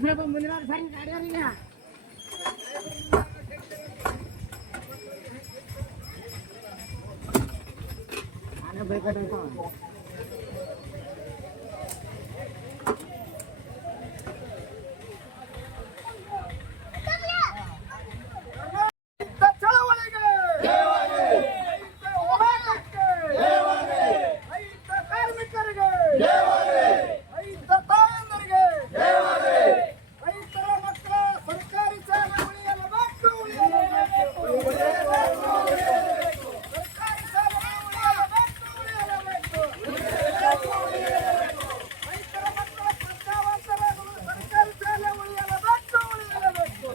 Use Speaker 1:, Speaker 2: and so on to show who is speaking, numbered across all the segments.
Speaker 1: ಸ್ವಲ್ಪ ಮುಂದಿನ ಸರಿ ಗಾಡಿಯವ್ರಿಗೆ ನಾನೇ ಬೇಕಾಯ್ತು
Speaker 2: ಚಳವಳಿಗೆ ರೈತ ಹೋರಾಟಕ್ಕೆ ರೈತ ಕಾರ್ಮಿಕರಿಗೆ ರೈತ ತಾಯಂದರಿಗೆ ರೈತರ ಮಕ್ಕಳ ಸರ್ಕಾರಿ ಶಾಲೆ ಉಳಿಯಲೇಬೇಕು ಉಳಿಯಲೇಬೇಕು ಸರ್ಕಾರಿ ಶಾಲೆ ಉಳಿಯಲೇಬೇಕು ಉಳಿಯಲೇಬೇಕು ರೈತರ ಮಕ್ಕಳ ಪ್ರಜ್ಞಾವಂತರಾಗಲು ಸರ್ಕಾರಿ ಶಾಲೆ ಉಳಿಯಲೇಬೇಕು ಉಳಿಯಲೇಬೇಕು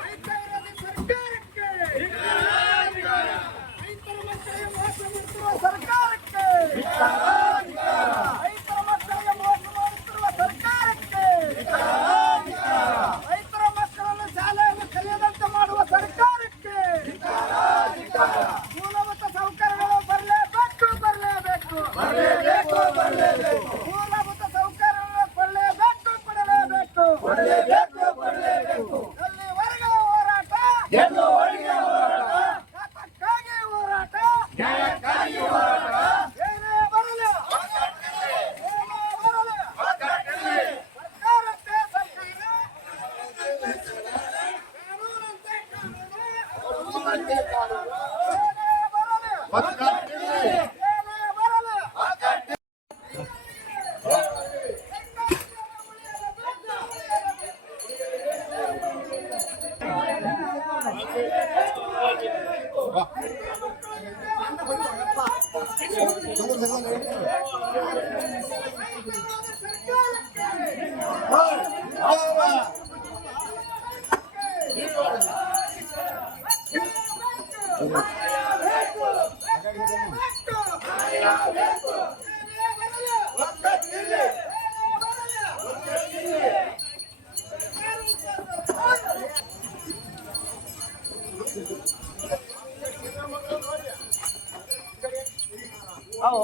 Speaker 2: ರೈತ ವಿರೋಧಿ ಸರ್ಕಾರಕ್ಕೆ ರೈತರ ಮಕ್ಕಳಿಗೆ ಮೋಸ ಮಾಡುತ್ತಿರುವ ಸರ್ಕಾರಕ್ಕೆ ರೈತರ ಮಕ್ಕಳಿಗೆ ಮೋಸ ಮಾಡುತ್ತಿರುವ ಸರ್ಕಾರಕ್ಕೆ ರೈತರ ಮಕ್ಕಳನ್ನು ಶಾಲೆಯನ್ನು ಕಲಿಯದಂತೆ ಮಾಡುವ ಸರ್ಕಾರಕ್ಕೆ ಮೂಲಭೂತ ಸೌಕರ್ಯಗಳು ಬರಲೇಬೇಕು ಬರಲೇಬೇಕು ಮೂಲಭೂತ ಸೌಕರ್ಯಗಳು ಕೊಡಲೇಬೇಕು ಕೊಡಲೇಬೇಕು ಎಲ್ಲಿವರೆಗೆ ಹೋರಾಟ ಯಾತಕ್ಕಾಗಿ ಹೋರಾಟ ಏನೇ ಬರಲಿ ಏನೇ ಬರಲಿ ಸರ್ಕಾರಕ್ಕೆ ಸರ್ಕಾರ ಕಾನೂನಂತೆ ಕಾನೂನು ಏನೇ ಬರಲಿ
Speaker 1: ಅವು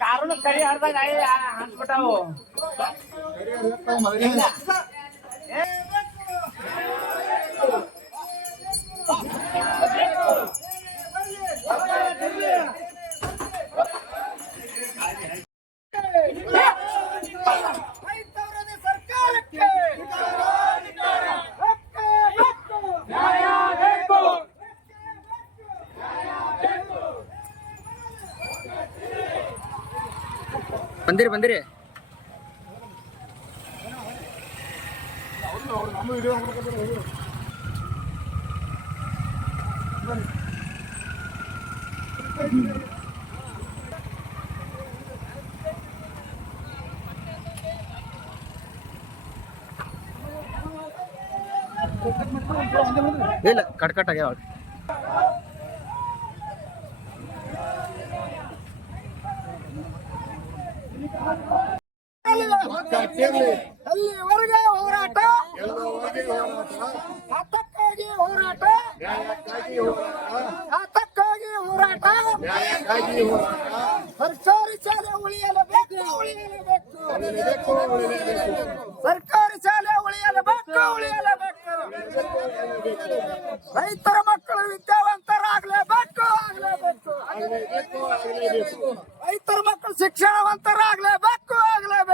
Speaker 1: ಕಾರುನು ಕರಿ ಹರಿದಾಗ ಹಂಚ್ಬಿಟ್ಟಾವು
Speaker 2: ರೈತ ವಿರೋಧಿ ಸರ್ಕಾರಕ್ಕೆ ಹಕ್ಕೆ ಬೇಕು.
Speaker 3: ಬಂದಿರಿ ಬಂದಿರಿ. ಇಲ್ಲ ಕಟ್ ಕಟ್ ಆಗ್ಯಾವ
Speaker 2: ಅಲ್ಲಿವರೆಗೆ ಹೋರಾಟ. ಹತ್ತಕ್ಕಾಗಿ ಹೋರಾಟ. ಹತ್ತಕ್ಕಾಗಿ ಹೋರಾಟ. ಸರ್ಕಾರಿ ಶಾಲೆ ಉಳಿಯಲೇಬೇಕು. ಉಳಿಯಲೇಬೇಕು. ಸರ್ಕಾರಿ ಶಾಲೆ ಉಳಿಯಲೇಬೇಕು ಉಳಿಯಲೇಬೇಕು. ರೈತರ ಮಕ್ಕಳು ವಿದ್ಯಾವಂತರಾಗಲೇಬೇಕು ಆಗಲೇಬೇಕು. ರೈತರ ಮಕ್ಕಳು ಶಿಕ್ಷಣವಂತರಾಗಲೇಬೇಕು ಆಗಲೇಬೇಕು.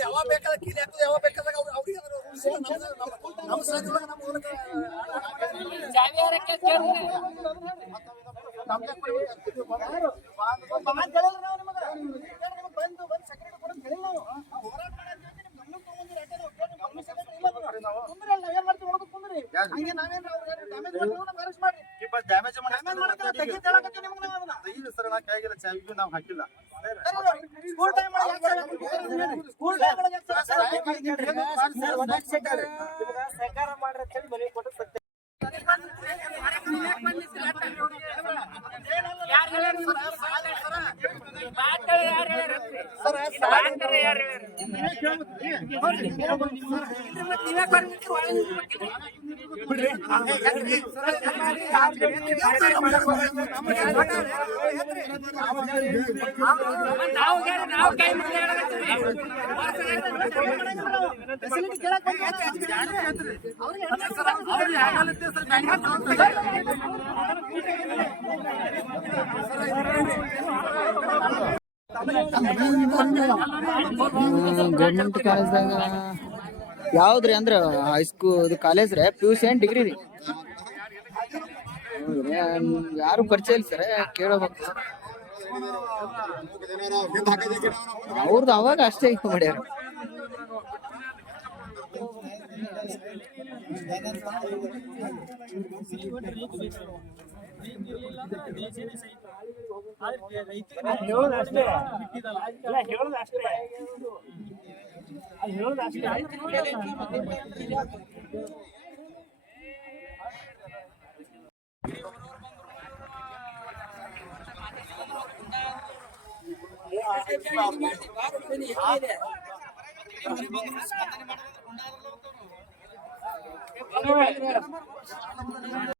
Speaker 4: ಯಾವಾಗ ಬೇಕಾದ ಕೀಲಿ ಯಾವಾಗ ಬೇಕಾದಾಗ ಅವ್ರು ಅವ್ರಿಗೆ ನಮ್ಮ- ಸಂಘದೊಳಗೆ ನಮ್ಮ ಮೂಲಕ ಹಂಗೆ ನಾವೇನ್ರಿ ಅವ್ರಿಗೆ ಡ್ಯಾಮೇಜ್ ಮಾಡ್ತೀವಿ ನಮ್ಗೆ ಅರೆಸ್ಟ್ ಮಾಡ್ರಿ
Speaker 5: ಡ್ಯಾಮೇಜ್
Speaker 4: ಡ್ಯಾಮೇಜ್
Speaker 5: ಇಲ್ಲ ಸರ್ ನಾ ಕೈಗಿಲ್ಲ ಚಾವಿಗೂ ನಾವು ಹಾಕಿಲ್ಲ.
Speaker 4: ಸ್ಕೂಲ್ ಟೈಮ್ ಒಳಗೆ ಯಾಕೆ
Speaker 2: ನಾವು ಕೈ ಮುಗಿದ
Speaker 4: ಗೌರ್ಮೆಂಟ್ ಕಾಲೇಜ್ದಾಗ ಯಾವ್ದ್ರಿ ಅಂದ್ರ ಹೈಸ್ಕೂಲ್ ಇದು ಕಾಲೇಜ್ ರೀ? ಪಿ ಯು ಸಿ ಏನ್ ಡಿಗ್ರಿ ರೀ? ಯಾರು ಪರಿಚಯ ಇಲ್ಲ ಸರ್, ಕೇಳಬೇಕು. ಅವ್ರದ್ದು ಅವಾಗ ಅಷ್ಟೇ ಇತ್ತು ಮಾಡ್ಯಾರ.
Speaker 2: ಅಷ್ಟೇ. ಇಲ್ಲ ಹೇಳೋದು ಅಷ್ಟೇ ಅದು ಹೇಳೋದು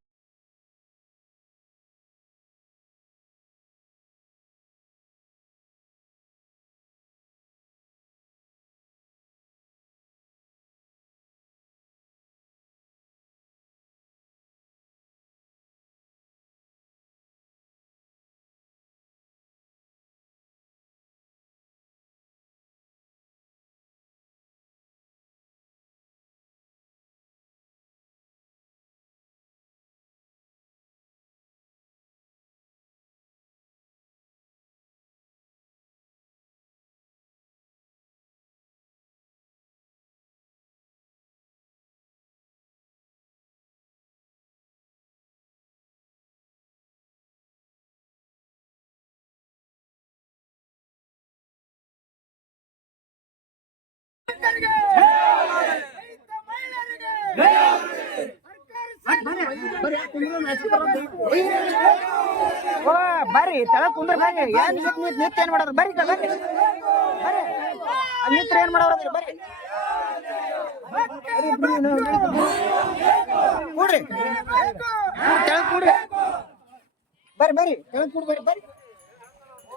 Speaker 4: ಓ ಬರ್ರಿ ತಳ ಕುಂದ್ರ ಬರ್ರಿ ಏನ್ ನಿತ್ ನಿತ್ ನಿತ್ ಏನ್ ಮಾಡೋರು ಬರ್ರಿ ಬರ್ರಿ. ನಿತ್ರ ಏನ್ ಮಾಡೋರು ಅದ್ರಿ ಬರ್ರಿ. ಕೂಡ್ರಿ. ತೆಳಗ್ ಕೂಡ್ರಿ. ಬರ್ರಿ ಬರ್ರಿ ತೆಳಗ್ ಕೂಡ್ ಬರ್ರಿ ಬರ್ರಿ
Speaker 3: ಸರ್ಕಾರಿ ಶಾಲೆ ಉಳಿಯಲೇಬೇಕು ಉಳಿಯಲೇಬೇಕು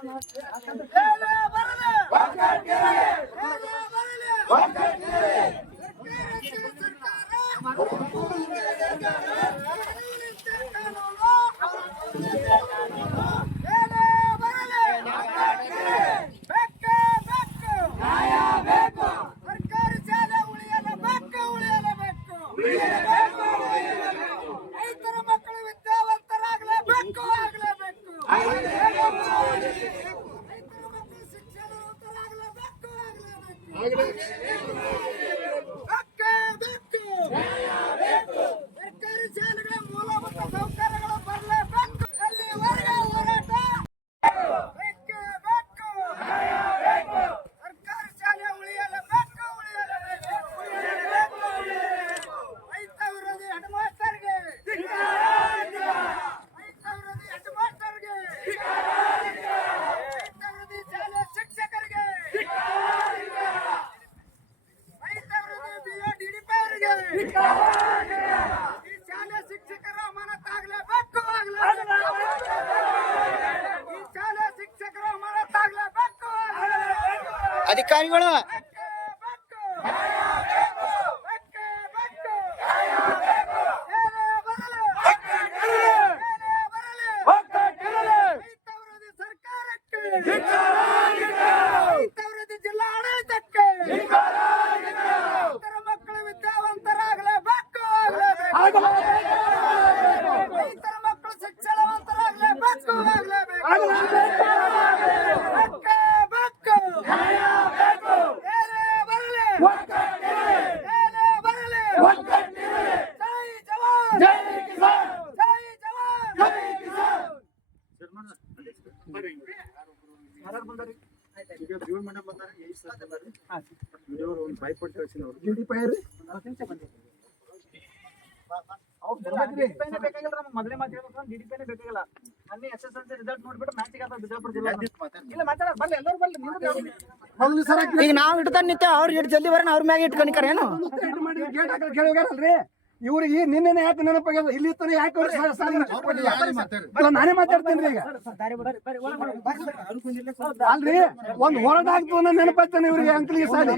Speaker 3: ರೈತರ ಮಕ್ಕಳು ವಿದ್ಯಾವಂತರಾಗಲೇಬೇಕು ಆಗಲೇಬೇಕು Agnes.
Speaker 4: ಅಧಿಕಾರಿಗಳು
Speaker 3: ಮೊದಲೇ ಮಾತಾಡ್ಬೇಕು ಡಿಡಿಪಿನೇ ಬೇಕಾಗಿಲ್ಲ ಅಲ್ಲಿ S S L C result ನೋಡ್ಬಿಟ್ಟು ಮ್ಯಾಚಿಗೆ ಆದ ಬಿಜಾಪುರ ಜಿಲ್ಲಾ ಇಲ್ಲ ಮಾತಾಡ ಬರ್ಲಿ ಎಲ್ಲರೂ ಬರ್ಲಿ
Speaker 4: ಮೊದಲು ಸರ
Speaker 3: ಈಗ ನಾವ್ ಇಡ್ತಾನ ನಿತ್ಯ ಅವ್ರು ಇಟ್ಟು ಜಲ್ದಿ ಬರೋಣ ಅವ್ರ ಮ್ಯಾಗ ಇಟ್ಕೊಂಡಿಕಾರ ಏನು?
Speaker 2: ಗೇಟ್ ಹಾಕಲ್ ಕೇಳಿಗಾರಲ್ರಿ? ಇವ್ರಿಗೆ ನಿನ್ನೆ ಯಾಕೆ ನೆನಪಾಗ್ಯದ ಇಲ್ಲಿ ತನಕ ಯಾಕೆ ಅವ್ರು ನಾನೇ ಮಾತಾಡ್ತೀನಿ ಈಗ. ಅಲ್ರಿ ಒಂದ್ ಹೊರಟಾಗ್ತು ನೆನಪಾಗ್ತಾನೆ ಇವ್ರಿಗೆ ಅಂಕಲಿಗೆ ಸಾಲಿ.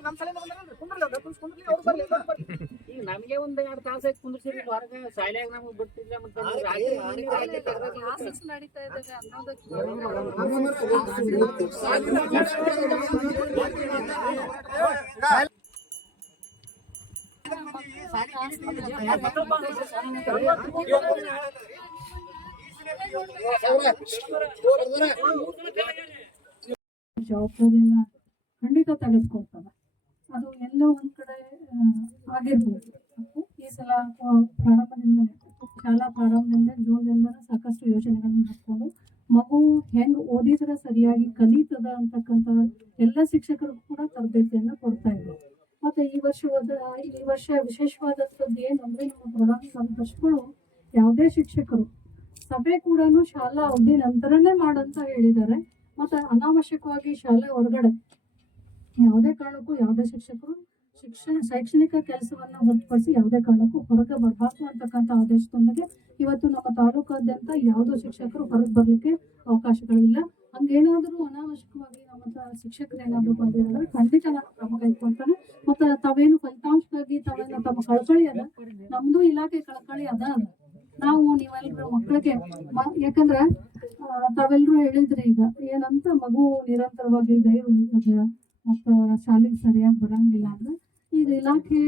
Speaker 3: ನಮ್ ಸಲಿಂದ ಬಂದಾರಲ್ರಿ, ಕುಂದ್ರಲ್ಲ, ಕುಂದ್ರಲ್ಲ, ಕುಂದ್ರಲಿ, ಅವ್ರು ಬರ್ಲಿ, ಎಲ್ಲರೂ ಬರ್ಲಿ.
Speaker 1: ಈಗ ನಮಗೆ ಒಂದ್ ಎರಡ್ ತಾಸ ಆಯ್ತು ಕುಂದ್ರಿಸಿರಿ ಹೊರಗೆ ಶಾಲ್ಯಾಗ ನಮಗ್ ಬಿಟ್ಟಿಲ್ಲ ಮತ್ತೆ ರಾತ್ರಿ
Speaker 6: ಜವಾಬ್ದಾರಿಯನ್ನ ಖಂಡಿತ ತೆಗೆದುಕೊಳ್ತವೆ. ಅದು ಎಲ್ಲೋ ಒಂದ್ ಕಡೆ ಆಗಿರ್ಬೋದು. ಈ ಸಲ ಪ್ರಾರಂಭದಿಂದ ಶಾಲಾ ಪ್ರಾರಂಭದಿಂದ ಜೂನ್ದಿಂದ ಸಾಕಷ್ಟು ಯೋಜನೆಗಳನ್ನು ಹಾಕೊಂಡು ಮಗು ಹೆಂಗ್ ಓದಿದ್ರೆ ಸರಿಯಾಗಿ ಕಲಿತದ ಅಂತಕ್ಕಂಥ ಎಲ್ಲ ಶಿಕ್ಷಕರು ಕೂಡ ತರಬೇತಿಯನ್ನ ಕೊಡ್ತಾ ಇದ್ರು. ಮತ್ತೆ ಈ ವರ್ಷವಾದ ಈ ವರ್ಷ ವಿಶೇಷವಾದಂಥದ್ದು ಏನು ಅಂದ್ರೆ, ನಮ್ಮ ಪ್ರಧಾನ ಕಾರ್ಯದರ್ಶಿಗಳು ಯಾವುದೇ ಶಿಕ್ಷಕರು ಸಭೆ ಕೂಡ ಶಾಲಾ ಅವಧಿ ನಂತರನೇ ಮಾಡಂತ ಹೇಳಿದ್ದಾರೆ. ಮತ್ತೆ ಅನಾವಶ್ಯಕವಾಗಿ ಶಾಲೆ ಹೊರಗಡೆ ಯಾವುದೇ ಕಾರಣಕ್ಕೂ ಯಾವುದೇ ಶಿಕ್ಷಕರು ಶಿಕ್ಷಣ ಶೈಕ್ಷಣಿಕ ಕೆಲಸವನ್ನ ಹೊರತುಪಡಿಸಿ ಯಾವುದೇ ಕಾರಣಕ್ಕೂ ಹೊರಗೆ ಬರಬಾರ್ದು ಅಂತಕ್ಕಂಥ ಆದೇಶದೊಂದಿಗೆ ಇವತ್ತು ನಮ್ಮ ತಾಲೂಕಾದ್ಯಂತ ಯಾವುದೋ ಶಿಕ್ಷಕರು ಹೊರಗೆ ಬರಲಿಕ್ಕೆ ಅವಕಾಶಗಳಿಲ್ಲ. ಹಂಗೇನಾದರೂ ಅನಾವಶ್ಯಕವಾಗಿ ನಮ್ಮ ಶಿಕ್ಷಕರು ಏನಾದ್ರು ಬಂದಿರೋದ್ರೆ ಖಂಡಿತ ನಾನು ಕ್ರಮ ಕೈಗೊಳ್ತಾನೆ. ಮತ್ತು ತಾವೇನು ಫಲಿತಾಂಶಕ್ಕಾಗಿ ತಾವೇನು ತಮ್ಮ ಕಳಕಳಿ ಅದ ನಮ್ಮದು ಇಲಾಖೆ ಕಳಕಳಿ ಅದ. ನಾವು ನೀವೆಲ್ಲರೂ ಮಕ್ಕಳಿಗೆ ಯಾಕಂದ್ರ ತಾವೆಲ್ಲರೂ ಹೇಳಿದ್ರಿ ಈಗ, ಏನಂತ ಮಗು ನಿರಂತರವಾಗಿ ಗೈರು ಉಳಿತದ, ಮತ್ತ ಶಾಲೆಗೆ ಸರಿಯಾಗಿ ಬರಂಗಿಲ್ಲ ಅಂದ್ರೆ, ಈಗ ಇಲಾಖೆ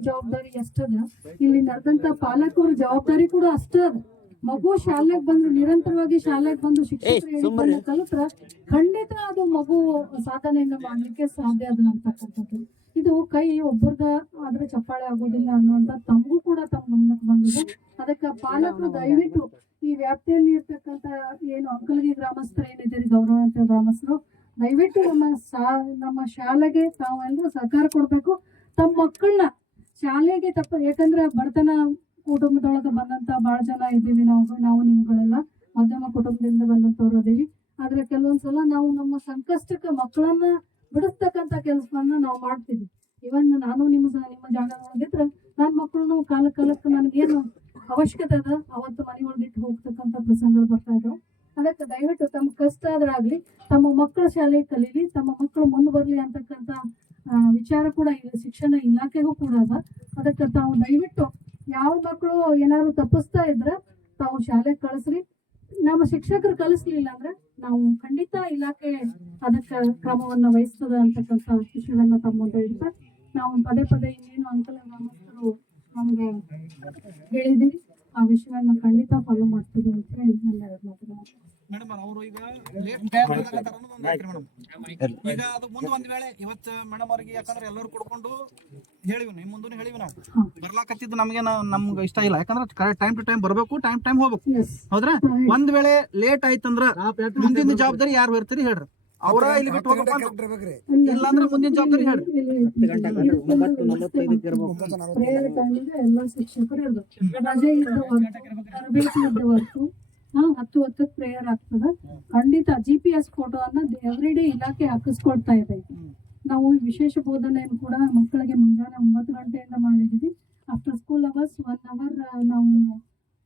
Speaker 6: ಜವಾಬ್ದಾರಿ ಎಷ್ಟದ? ಇಲ್ಲಿ ನಡೆದಂತ ಪಾಲಕರ ಜವಾಬ್ದಾರಿ ಕೂಡ ಅಷ್ಟೇ ಅದ. ಮಗು ಶಾಲೆಗೆ ಬಂದು ನಿರಂತರವಾಗಿ ಶಾಲೆಗೆ ಬಂದು ಶಿಕ್ಷಕರು ಕಲಿತ್ರ ಖಂಡಿತ ಅದು ಮಗು ಸಾಧನೆಯನ್ನ ಮಾಡ್ಲಿಕ್ಕೆ ಸಾಧ್ಯ ಅದ ಅಂತಕ್ಕಂಥದ್ದು. ಇದು ಕೈ ಒಬ್ಬರದ ಆದ್ರೆ ಚಪ್ಪಾಳೆ ಆಗೋದಿಲ್ಲ ಅನ್ನುವಂತ ತಮಗೂ ಕೂಡ ತಮ್ಮ ಗಮನಕ್ಕೆ ಬಂದಿದೆ. ಅದಕ್ಕೆ ಪಾಲಕರು ದಯವಿಟ್ಟು ಈ ವ್ಯಾಪ್ತಿಯಲ್ಲಿ ಇರ್ತಕ್ಕಂತ ಏನು ಅಂಕಲಗಿ ಗ್ರಾಮಸ್ಥರು ಏನಿದ್ದೀರಿ ಗೌರವಂತ ಗ್ರಾಮಸ್ಥರು ದಯವಿಟ್ಟು ನಮ್ಮ ಸಾ ನಮ್ಮ ಶಾಲೆಗೆ ತಾವೆಲ್ಲರೂ ಸಹಕಾರ ಕೊಡ್ಬೇಕು. ತಮ್ಮ ಮಕ್ಕಳನ್ನ ಶಾಲೆಗೆ ತಪ್ಪ ಯಾಕಂದ್ರೆ ಬಡತನ ಕುಟುಂಬದೊಳಗೆ ಬಂದಂತ ಬಹಳ ಜನ ಇದ್ದೀವಿ ನಾವು ನಾವು ನಿಮ್ಗಳೆಲ್ಲ ಮಧ್ಯಮ ಕುಟುಂಬದಿಂದ ಬಂದಂತವ್ರು ಅದೀವಿ ಆದ್ರೆ ಕೆಲವೊಂದ್ಸಲ ನಾವು ನಮ್ಮ ಸಂಕಷ್ಟಕ್ಕೆ ಮಕ್ಕಳನ್ನ ಬಿಡಿಸ್ತಕ್ಕಂತ ಕೆಲಸವನ್ನ ನಾವು ಮಾಡ್ತೀವಿ. ಇವನ್ ನಾನು ನಿಮ್ಮ ನಿಮ್ಮ ಜಾಗದೊಳಗಿದ್ರೆ ನನ್ನ ಮಕ್ಕಳನ್ನು ಕಾಲ ಕಾಲಕ್ಕೆ ನನಗೇನು ಅವಶ್ಯಕತೆ ಅದ, ಅವತ್ತು ಮನೆ ಒಳಗಿಟ್ಟು ಹೋಗ್ತಕ್ಕಂಥ ಪ್ರಸಂಗಗಳು ಬರ್ತಾ ಇದ್ದವು ಅದಕ್ಕೆ ದಯವಿಟ್ಟು ತಮ್ಮ ಕಷ್ಟ ಆದ್ರಾಗ್ಲಿ ತಮ್ಮ ಮಕ್ಕಳ ಶಾಲೆಗೆ ಕಲೀಲಿ, ತಮ್ಮ ಮಕ್ಕಳು ಮುಂದೆ ಬರಲಿ ಅಂತಕ್ಕಂಥ ವಿಚಾರ ಕೂಡ ಇಲ್ಲಿ, ಶಿಕ್ಷಣ ಇಲಾಖೆಗೂ ಕೂಡ ಅದ. ಅದಕ್ಕೆ ತಾವು ದಯವಿಟ್ಟು ಯಾವ ಮಕ್ಕಳು ಏನಾದ್ರು ತಪ್ಪಿಸ್ತಾ ಇದ್ರೆ ತಾವು ಶಾಲೆಗೆ ಕಳಿಸ್ರಿ. ನಮ್ಮ ಶಿಕ್ಷಕರು ಕಲಿಸ್ಲಿಲ್ಲ ಅಂದ್ರೆ ನಾವು ಖಂಡಿತ ಇಲಾಖೆ ಅದಕ್ಕೆ ಕ್ರಮವನ್ನ ವಹಿಸ್ತದ ಅಂತಕ್ಕಂಥ ವಿಷಯವನ್ನ ತಮ್ಮ ಮುಂದೆ ಇಡ್ತಾ ನಾವು ಪದೇ ಪದೇ ಇನ್ನೇನು ಅಂಕಲ ಗ್ರಾಮಸ್ಥರು ನಮ್ಗೆ ಹೇಳಿದೀವಿ ಆ ವಿಷಯವನ್ನ ಖಂಡಿತ ಫಾಲೋ ಮಾಡ್ತೀವಿ ಅಂತ ಹೇಳಿ ನನ್ನ ಮಾತುಗಳು
Speaker 7: ಮೇಡಮ್ ಅವರು ಈಗ ಲೇಟ್ ಮೇಡಮ್. ಈಗ ಅದು ಮುಂದೆ ಒಂದ್ ವೇಳೆ ಇವತ್ತು ಮೇಡಮ್ ಅವ್ರಿಗೆ ಯಾಕಂದ್ರೆ ಎಲ್ಲರೂ ಕುಡ್ಕೊಂಡು ಹೇಳಿವಿ ನಿಮ್ಮ ಮುಂದೂ ಹೇಳಿವಿ ನಾವು. ಬರ್ಲಾಕತ್ತಿದ್ದು ನಮಗೆ ನಮ್ಗೆ ಇಷ್ಟ ಇಲ್ಲ. ಯಾಕಂದ್ರೆ ಟೈಮ್ ಟು ಟೈಮ್ ಬರಬೇಕು ಟೈಮ್ ಟೈಮ್ ಹೋಗ್ಬೇಕು. ಹೌದ್ರ? ಒಂದ್ ವೇಳೆ ಲೇಟ್ ಆಯ್ತಂದ್ರ ಮುಂದಿನ ಜವಾಬ್ದಾರಿ ಯಾರು ಇರ್ತೀರಿ ಹೇಳ್ರಿ. ಅವರ ಇಲ್ಲಿ ಬಿಟ್ಟು ಹೋಗ್ಬೇಕು ಅಂತ ಇಲ್ಲ. ಅಂದ್ರೆ ಮುಂದಿನ ಜವಾಬ್ದಾರಿ ಹೇಳ್ರಿ.
Speaker 6: ಶಿಕ್ಷಕರು ಹತ್ತು ಹತ್ತಕ್ಕೆ ಪ್ರೇಯರ್ ಆಗ್ತದೆ. ಖಂಡಿತ ಜಿ ಪಿ ಎಸ್ ಫೋಟೋ ಅನ್ನ ಎವ್ರಿ ಡೇ ಇಲಾಖೆ ಹಾಕಿಸ್ಕೊಳ್ತಾ ಇದೆ. ನಾವು ವಿಶೇಷ ಬೋಧನೆಯನ್ನು ಕೂಡ ಮಕ್ಕಳಿಗೆ ಮುಂಜಾನೆ ಒಂಬತ್ತು ಗಂಟೆಯಿಂದ ಮಾಡಿದ್ದೀವಿ. After school hours one hour ನಾವು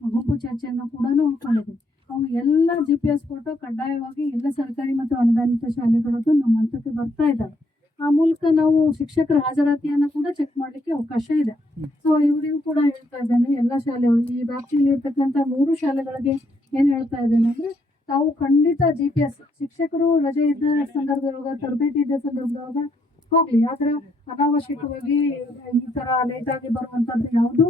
Speaker 6: ಗುಂಪು ಚರ್ಚೆಯನ್ನು ಕೂಡ ಮಾಡಿದ್ವಿ ಅವು ಎಲ್ಲ ಜಿ ಪಿ ಎಸ್ ಫೋಟೋ ಕಡ್ಡಾಯವಾಗಿ ಎಲ್ಲ ಸರ್ಕಾರಿ ಮತ್ತು ಅನುದಾನಿತ ಶಾಲೆಗಳದ್ದು ನಮ್ಮ ಹಂತಕ್ಕೆ ಬರ್ತಾ ಇದ್ದಾವೆ. ಆ ಮೂಲಕ ನಾವು ಶಿಕ್ಷಕರ ಹಾಜರಾತಿಯನ್ನು ಕೂಡ ಚೆಕ್ ಮಾಡಲಿಕ್ಕೆ ಅವಕಾಶ ಇದೆ. ಸೊ ಇವರಿಗೂ ಕೂಡ ಹೇಳ್ತಾ ಇದ್ದೇನೆ ಎಲ್ಲ ಶಾಲೆಗಳು ಈ ವ್ಯಾಪ್ತಿಯಲ್ಲಿ ಇರ್ತಕ್ಕಂಥ ಮೂರು ಶಾಲೆಗಳಿಗೆ ಏನು ಹೇಳ್ತಾ ಇದ್ದೇನೆ ಅಂದರೆ ತಾವು ಖಂಡಿತ ಜಿ ಪಿ ಎಸ್ ಶಿಕ್ಷಕರು ರಜೆ ಇದ್ದ ಸಂದರ್ಭದೊಳಗ ತರಬೇತಿ ಇದ್ದ ಸಂದರ್ಭದೊಳಗ ಹೋಗ್ಲಿ. ಆದ್ರೆ ಅನಾವಶ್ಯಕವಾಗಿ ಈ ತರ ಲೇಟ್ ಆಗಿ ಬರುವಂತದ್ದು ಯಾವುದು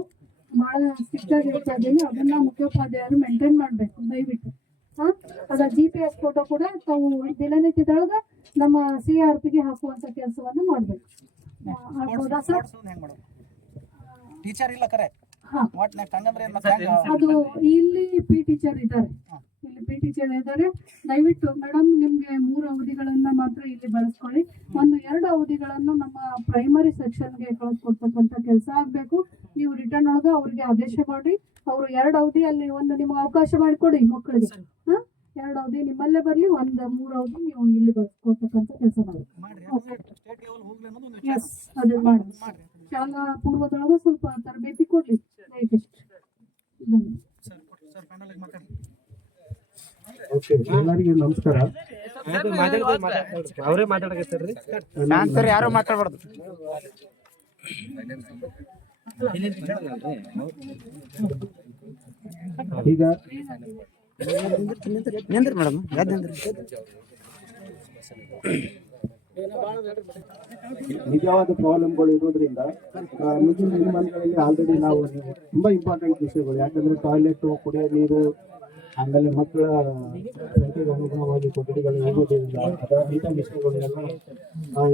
Speaker 6: ಬಹಳ ಸ್ಟ್ರಿಕ್ಟ್ ಆಗಿ ಹೇಳ್ತಾ ಇದ್ದೀನಿ. ಅದನ್ನ ಮುಖ್ಯೋಪಾಧ್ಯಾಯರು ಮೇಂಟೈನ್ ಮಾಡಬೇಕು ದಯವಿಟ್ಟು. ಹಾ? ಅದ ಜಿ ಪಿ ಎಸ್ ಫೋಟೋ ಕೂಡ ತಾವು ದಿನನಿತ್ಯದೊಳಗ ನಮ್ಮ ಸಿ ಆರ್ ಪಿಗೆ ಹಾಕುವಂತ ಕೆಲಸವನ್ನ ಮಾಡಬೇಕು. ಆ, ಆಗ್ಬೋದಾ ಸರ್?
Speaker 7: ಹೆಂಗ್ ಟೀಚರ್ ಇಲ್ಲ ಕರೆ.
Speaker 6: ಹಾ.
Speaker 7: ಒಟ್ನಾಗ ಹಂಗಂದ್ರೆ ಏನ್
Speaker 6: ಅದು ಇಲ್ಲಿ ಪಿ ಟೀಚರ್ ಇದ್ದಾರೆ. ಇಲ್ಲಿ ಪಿ ಟೀಚರ್ ಇದ್ದಾರೆ. ದಯವಿಟ್ಟು ಮೇಡಮ್ ನಿಮ್ಗೆ ಮೂರು ಅವಧಿಗಳನ್ನ ಮಾತ್ರ ಇಲ್ಲಿ ಬಳಸ್ಕೊಳ್ಳಿ. ಒಂದು ಎರಡು ಅವಧಿಗಳನ್ನು ನಮ್ಮ ಪ್ರೈಮರಿ ಸೆಕ್ಷನ್ಗೆ ಕಳಿಸ್ಕೊಡ್ತಕ್ಕಂಥ ಕೆಲಸ ಆಗ್ಬೇಕು. ನೀವು ರಿಟರ್ನ್ ಒಳಗೆ ಅವ್ರಿಗೆ ಆದೇಶ ಮಾಡಿ ಅವರು ಎರಡು ಅವಧಿ ಅಲ್ಲಿ ಒಂದು ನಿಮ್ಗೆ ಅವಕಾಶ ಮಾಡಿಕೊಡಿ ಮಕ್ಕಳಿಗೆ. ಹಾ? ಎರಡು ಅವಧಿ ನಿಮ್ಮಲ್ಲೇ ಬರಲಿ ಒಂದು ಮೂರು ಅವಧಿ ನೀವು ಇಲ್ಲಿ ಕೊಡ್ತಕ್ಕಂತ ಕೆಲಸ ಮಾಡಿ. ಎಸ್ ಅದನ್ನ ಮಾಡಿ ಶಾಲಾ ಪೂರ್ವದೊಳಗೆ ಸ್ವಲ್ಪ ತರಬೇತಿ ಕೊಡ್ಲಿ. ಎಲ್ಲರಿಗೆ ಧನ್ಯವಾದ.
Speaker 7: ಸರ್ ಕೊಡ್ರಿ. ಸರ್ ಫೈನಲ್ ಆಗಿ ಮಾತಾಡಿ.
Speaker 8: ಓಕೆ ಎಲ್ಲರಿಗೂ ನಮಸ್ಕಾರ.
Speaker 3: ಅವರೇ ಮಾತಾಡಕತ್ತಾರ್ರಿ ಶಾಂತರು ಯಾರು ಮಾತಾಡ್ಬಾರ್ದು.
Speaker 8: ಈಗ
Speaker 3: ನಿಂದ್ರಿ ಮೇಡಮ್ ಯಾವ್ದು ನಿಂದ್ರಿ?
Speaker 8: ನಿಜವಾದ ಪ್ರಾಬ್ಲಮ್ಗಳು ಇರೋದ್ರಿಂದ ಮುಂದಿನ ದಿನಮಾನಗಳಲ್ಲಿ ಆಲ್ರೆಡಿ ನೀವು ತುಂಬಾ ಇಂಪಾರ್ಟೆಂಟ್ ವಿಷಯಗಳು ಯಾಕಂದ್ರೆ ಟಾಯ್ಲೆಟ್ ಕುಡಿಯೋ ನೀರು ಆಮೇಲೆ ಮಕ್ಕಳ ಸಂಖ್ಯೆಗೆ ಅನುಗುಣವಾಗಿ ಕೊಠಡಿಗಳು ಹೋಗೋದ್ರಿಂದ ಅಥವಾ ಇಂಥ ವಿಷಯಗಳನ್ನೆಲ್ಲ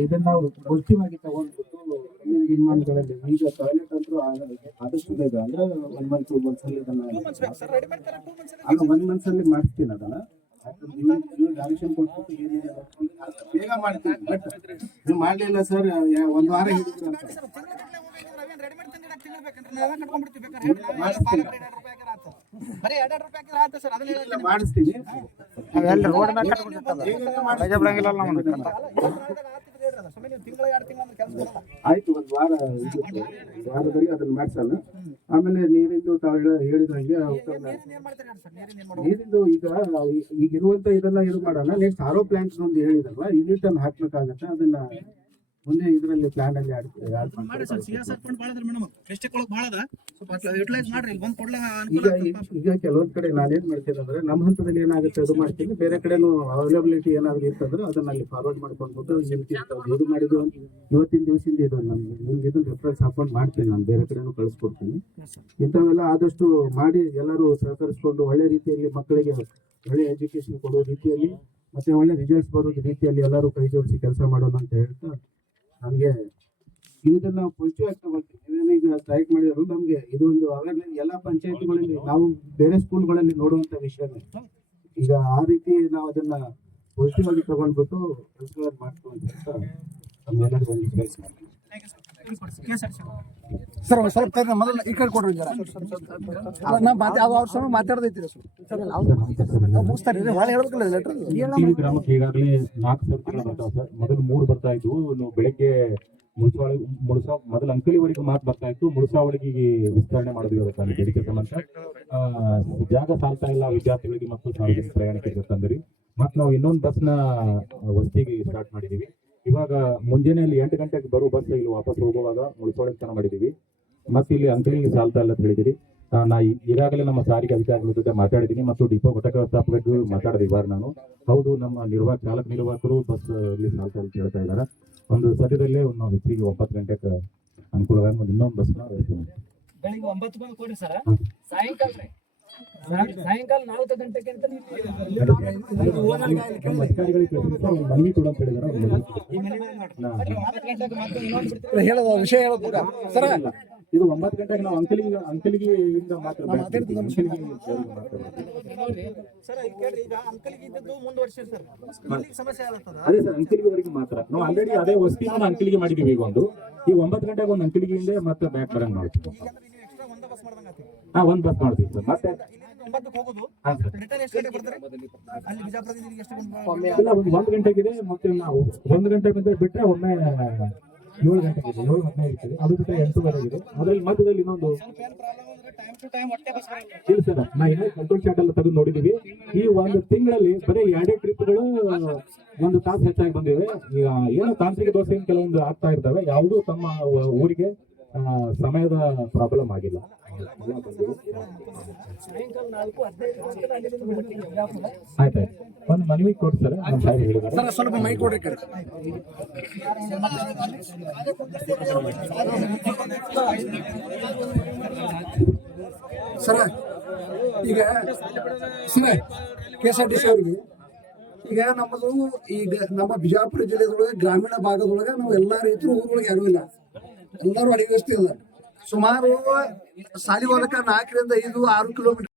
Speaker 8: ಇದನ್ನ ನಾವು ಪಾಸಿಟಿವ್ ತಗೊಂಡ್ಬಿಟ್ಟು ಮುಂದಿನ ದಿನಮಾನಗಳಲ್ಲಿ ಈಗ ಟಾಯ್ಲೆಟ್ ಅಂತೂ ಆದಷ್ಟು ಬೇಗ ಅಂದ್ರೆ ಒನ್ ಮಂತ್ ಟೂ ಮಂತ್ಸ್ ಅಲ್ಲಿ ಇದನ್ನ
Speaker 7: ಸರ್ ರೆಡಿ ಮಾಡ್ತಾರೆ?
Speaker 8: ಅದು ಒನ್ ಮಂತ್ಸ್ ಅಲ್ಲಿ ಮಾಡ್ತೀನಿ ಅದನ್ನ. ಡೈರೆಕ್ಷನ್ ಕೊಟ್ಬಿಟ್ಟು ಏನಿದೆ ಬೇಗ ಮಾಡ್ತೀನಿ. ಬಟ್ ನೀವು ಮಾಡ್ಲಿಲ್ಲ ಸರ್ ಒಂದ್ ವಾರ ಹಿಡಿದ್ರು ಅಂತ.
Speaker 7: ರೂಪಾಯಿ ಬರೀ ಹಾಕಿದ್ರೆ ಆತು ಸರ್ ಅದನ್ನ
Speaker 8: ಇಲ್ಲ, ಮಾಡಿಸ್ತೀನಿ.
Speaker 3: ಅವೆಲ್ಲ ರೋಡ್ ಮೇಲೆ ಕಟ್ಕೊಂಡಿರ್ತಾವ ರಜೆ ಬಿಡಂಗಿಲ್ಲ ನಮ್ಗೆ.
Speaker 7: ಸುಮ್ಮನೆ ನೀವು ತಿಂಗಳ ಎರಡು ತಿಂಗಳ ಕೆಲಸ ಬರಲ್ಲ
Speaker 8: ಆಯ್ತು ಒಂದು ವಾರ ವಾರದಲ್ಲಿ ಅದನ್ನ ಮಾಡ್ಸಲ್ಲ. ಆಮೇಲೆ ನೀರಿಂದು ತಾವು ಹೇಳ- ಹೇಳಿದಂಗೆ ಅವಕ್ಕನ್ನ-
Speaker 7: ನೀರಿನ ಏನ್ ಮಾಡ್ತೀರಿ ಸರ್? ನೀರಿನ ಏನ್ ಮಾಡೋದು?
Speaker 8: ನೀರಿಂದು ಈಗ ಈಗ ಇರುವಂತ ಇದನ್ನ ಇದು ಮಾಡೋಣ ನೆಕ್ಸ್ಟ್ ಆರೋ ಪ್ಲಾಂಟ್ಸ್ ಒಂದು ಹೇಳಿದಲ್ವಾ? ಯೂನಿಟ್ ಅನ್ನು ಹಾಕ್ಬೇಕಾಗತ್ತೆ ಅದನ್ನ ಮುಂದೆ ಇದರಲ್ಲಿ ಪ್ಲಾನ್ ಅಲ್ಲಿ ಈಗ ಕೆಲವೊಂದ್ ಕಡೆ ನಾನೇನ್ ಮಾಡ್ತೀನಿ ಅಂದ್ರೆ ನಮ್ಮ ಹಂತದಲ್ಲಿ ಏನಾಗುತ್ತೆ ಅದು ಮಾಡ್ತೀನಿ ಬೇರೆ ಕಡೆನೂ ಅವೈಲಬಿಲಿಟಿ ಏನಾದ್ರು ಇತ್ತಂದ್ರೆ ಅದನ್ನ ಅಲ್ಲಿ ಫಾರ್ವರ್ಡ್ ಮಾಡ್ಕೊಂಡ್ಬಿಟ್ಟು ಇದು ಮಾಡಿದ್ರು ಇವತ್ತಿನ ದಿವಸದಿಂದ ಇದು ನಮ್ಗೆ ನಿಮ್ಗೆ ಇದನ್ನ ರೆಫರೆನ್ಸ್ ಹಾಕೊಂಡು ಮಾಡ್ತೀನಿ ನಾನು ಬೇರೆ ಕಡೆನೂ ಕಳಿಸ್ಕೊಡ್ತೀನಿ. ಇಂಥವೆಲ್ಲ ಆದಷ್ಟು ಮಾಡಿ ಎಲ್ಲರೂ ಸಹಕರಿಸ್ಕೊಂಡು ಒಳ್ಳೆ ರೀತಿಯಲ್ಲಿ ಮಕ್ಕಳಿಗೆ ಒಳ್ಳೆ ಎಜುಕೇಶನ್ ಕೊಡೋ ರೀತಿಯಲ್ಲಿ ಮತ್ತೆ ಒಳ್ಳೆ ರಿಸಲ್ಟ್ಸ್ ಬರೋ ರೀತಿಯಲ್ಲಿ ಎಲ್ಲರೂ ಕೈ ಜೋಡಿಸಿ ಕೆಲಸ ಮಾಡೋಣ ಅಂತ ಹೇಳ್ತಾ ನಮಗೆ ಇದನ್ನ ಆಗಿ ತಗೊಳ್ತೀವಿ. ನೀವೇನೀಗ ಸ್ಟ್ರೈಕ್ ಮಾಡಿದ್ರು ನಮ್ಗೆ ಇದೊಂದು ಅವೇರ್ನೆಸ್ ಎಲ್ಲ ಪಂಚಾಯತ್ಗಳಲ್ಲಿ ನಾವು ಬೇರೆ ಸ್ಕೂಲ್ಗಳಲ್ಲಿ ನೋಡುವಂತ ವಿಷಯ ಈಗ ಆ ರೀತಿ ನಾವು ಅದನ್ನ ಪಾಸಿಟಿವ್ ಆಗಿ ತಗೊಂಡ್ಬಿಟ್ಟು ಕೆಲಸಗಳನ್ನ ಮಾಡ್ಕೊಂಡು ಅಂತ ನಮ್ಗೆಲ್ಲರಿಗೂ ಒಂದು ಪ್ರಯತ್ನ.
Speaker 2: ಸರ್ ಸ್ವಲ್ಪ ಮೊದಲು ಈ ಕಡೆ ಕೊಡ್ರಿ ಜರ. ನಾ ಮಾತಾ ಅವ್ರ ಸಮ ಮಾತಾಡ್ದೈತಿ ಮುಗಿಸ್ತಾರೆ ಭಾಳ ಹೇಳ್ಬೇಕಲ್ಲ ಲೆಟರ್
Speaker 9: ಟಿವಿ ಗ್ರಾಮಕ್ಕೆ ಈಗಾಗಲೇ ನಾಲ್ಕು ಸರ್ತಿಗಳು ಬರ್ತಾವ ಸರ್. ಮೊದಲು ಮೂರು ಬರ್ತಾ ಇದ್ವು ಬೆಳಗ್ಗೆ ಮುಳುಸಾವಳಿ ಮುಳುಸಾ ಮೊದಲು ಅಂಕಲಿವರೆಗೂ ಮಾತು ಬರ್ತಾ ಇತ್ತು. ಮುಳುಸಾವಳಿಗೆ ವಿಸ್ತರಣೆ ಅದಕ್ಕೆ ಅಲ್ಲಿ ಬೇಡಿಕೆ ಸಂಬಂಧ. ಜಾಗ ಸಾಲ್ತಾ ಇಲ್ಲ, ವಿದ್ಯಾರ್ಥಿಗಳಿಗೆ ಮತ್ತು ಸಾರ್ವಜನಿಕ ತಂದ್ರಿ. ಮತ್ತು ನಾವು ಇನ್ನೊಂದು ಬಸ್ನ ವಸ್ತಿಗೆ ಸ್ಟಾರ್ಟ್ ಮಾಡಿದೀವಿ. ಇವಾಗ ಮುಂಜಾನೆ ಅಲ್ಲಿ ಎಂಟು ಗಂಟೆಗೆ ಬರೋ ಬಸ್ ಇಲ್ಲಿ ವಾಪಸ್ ಹೋಗುವಾಗ ತನ ಮಾಡಿದೀವಿ. ಮತ್ತೆ ಇಲ್ಲಿ ಅಂಕಲಿಗೆ ಸಾಲ್ತಾ ಇಲ್ಲ ಅಂತ ಹೇಳಿದಿರಿ ನಾ ಈಗಾಗಲೇ ನಮ್ಮ ಸಾರಿಗೆ ಅಧಿಕಾರಿಗಳ ಜೊತೆ ಮಾತಾಡಿದ್ದೀನಿ ಮತ್ತು ಡಿಪೋ ಘಟಕ ವ್ಯವಸ್ಥಾಪಕರು ಮಾತಾಡಿದೆ ಇವಾಗ ನಾನು. ಹೌದು ನಮ್ಮ ನಿರ್ವಾಹಕ ಚಾಲಕ ನಿರ್ವಾಹಕರು ಬಸ್ ಇಲ್ಲಿ ಸಾಲ್ತಾ ಅಂತ ಹೇಳ್ತಾ ಇದ್ದಾರೆ. ಒಂದು ಸದ್ಯದಲ್ಲೇ ಒಂದು ನಾವು ಹೆಚ್ಚಿಗೆ ಒಂಬತ್ತು ಗಂಟೆಗೆ ಅನುಕೂಲವಾಗಿ ಒಂದು ಇನ್ನೊಂದು ಬಸ್ನ ವ್ಯವಸ್ಥೆ ಮಾಡ್ತೀವಿ.
Speaker 1: ಬೆಳಿಗ್ಗೆ ಒಂಬತ್ತು ಬಂದು ಕೊಡ್ರಿ ಸರ್. ಸಾಯಂಕಾಲ ಸಾಯಂಕಾಲ ನಾಲ್ಕು ಗಂಟೆಗೆ ಅಂತ
Speaker 2: ಹೇಳೋದು ವಿಷಯ ಹೇಳೋದು ಸರ
Speaker 9: ಇದು ಒಂಬತ್ತು ಗಂಟೆಗೆ ನಾವು ಅಂಕಲಿಗೆ ಅಂಕಲಿಗೆ ಇಂದ ಮಾತ್ರ ಅಂಕಲಿಗೆ
Speaker 7: ಸರ್ ಈಗ ಅಂಕಲ್ಗೆ ಇದ್ದದ್ದು ಮುಂದುವರ್ಸಿ ಸರ್. ಸಮಸ್ಯೆ ಆಗತ್ತದ?
Speaker 9: ಅದೇ ಸರ್ ಅಂಕಲಿಗೆವರೆಗೆ ಮಾತ್ರ. ನಾವು ಆಲ್ರೆಡಿ ಅದೇ ವಸ್ತಿನ ಅಂಕಲಿಗೆ ಮಾಡಿದೀವಿ ಈಗ ಒಂದು. ಈ ಒಂಬತ್ತು ಗಂಟೆಗೆ ಒಂದು ಅಂಕಲಿಗೆಯಿಂದ ಮತ್ತೆ ಬ್ಯಾಕ್ ಬರಂಗ್ ಮಾಡ್ತೀವಿ.
Speaker 7: ಈಗ ಅಂದ್ರೆ ನೀವು ಎಕ್ಸ್ಟ್ರಾ ಒಂದ ಬಸ್ ಮಾಡ್ದಂಗ ಆತಿ
Speaker 9: ಹಾ ಒಂದ್ ಬಸ್ ಮಾಡ್ತೀವಿ ಸರ್ ಮತ್ತೆ?
Speaker 7: ಇಲ್ಲಿ
Speaker 9: ಒಂದು ಒಂದು ಗಂಟೆಗಿದೆ ಮತ್ತೆ ನಾವು ಒಂದು ಗಂಟೆ ಬಂದ್ರೆ ಬಿಟ್ರೆ ಒಮ್ಮೆ ಏಳು ಗಂಟೆ ಇದೆ ಏಳು ಗಂಟೆ ಇರ್ತದೆ. ಅದು ಬಿಟ್ಟರೆ ಎಂಟು ಇದೆ. ಅದ್ರಲ್ಲಿ ಮಧ್ಯದಲ್ಲಿ ಇನ್ನೊಂದು ಇಲ್ಲ ಸರ್ ನಾ ಇನ್ನೂ ಕಂಟ್ರೋಲ್ ಚಾರ್ಟ್ ಎಲ್ಲ ತೆಗೆದು ನೋಡಿದೀವಿ. ಈ ಒಂದು ತಿಂಗಳಲ್ಲಿ ಬರೀ ಎರಡೇ ಟ್ರಿಪ್ಗಳು ಒಂದು ತಾಸು ಹೆಚ್ಚಾಗಿ ಬಂದಿವೆ. ಏನೋ ತಾಂತ್ರಿಕ ದೋಷ ಕೆಲವೊಂದು ಆಗ್ತಾ ಇರ್ತವೆ ಯಾವುದೂ ತಮ್ಮ ಊರಿಗೆ ಸಮಯದ ಪ್ರಾಬ್ಲಮ್ ಆಗಿಲ್ಲ. ಆಯ್ತಾಯ್ತು. ಒಂದು ಮನವಿ ಕೊಡಿ ಸರ್
Speaker 2: ಸರ, ಸ್ವಲ್ಪ ಮೈ ಕೊಡ್ರಿ ಕಡೆ ಸರ, ಈಗ sir K S R T C ಅವ್ರಿಗೆ, ಈಗ ನಮ್ಮದು ಈಗ ನಮ್ಮ ಬಿಜಾಪುರ ಜಿಲ್ಲೆದೊಳಗೆ, ಗ್ರಾಮೀಣ ಭಾಗದೊಳಗೆ ನಾವು ಎಲ್ಲ ರೈತರು ಊರೊಳಗೆ ಯಾರು ಇಲ್ಲ. ಎಲ್ಲರೂ ಅಡಿಗೆ ವ್ಯವಸ್ಥೆ ಅದ
Speaker 4: ಸುಮಾರು ಸಾಲಿ ಹೋಗಕ ನಾಲ್ಕರಿಂದ ಐದು ಆರು ಕಿಲೋಮೀಟರ್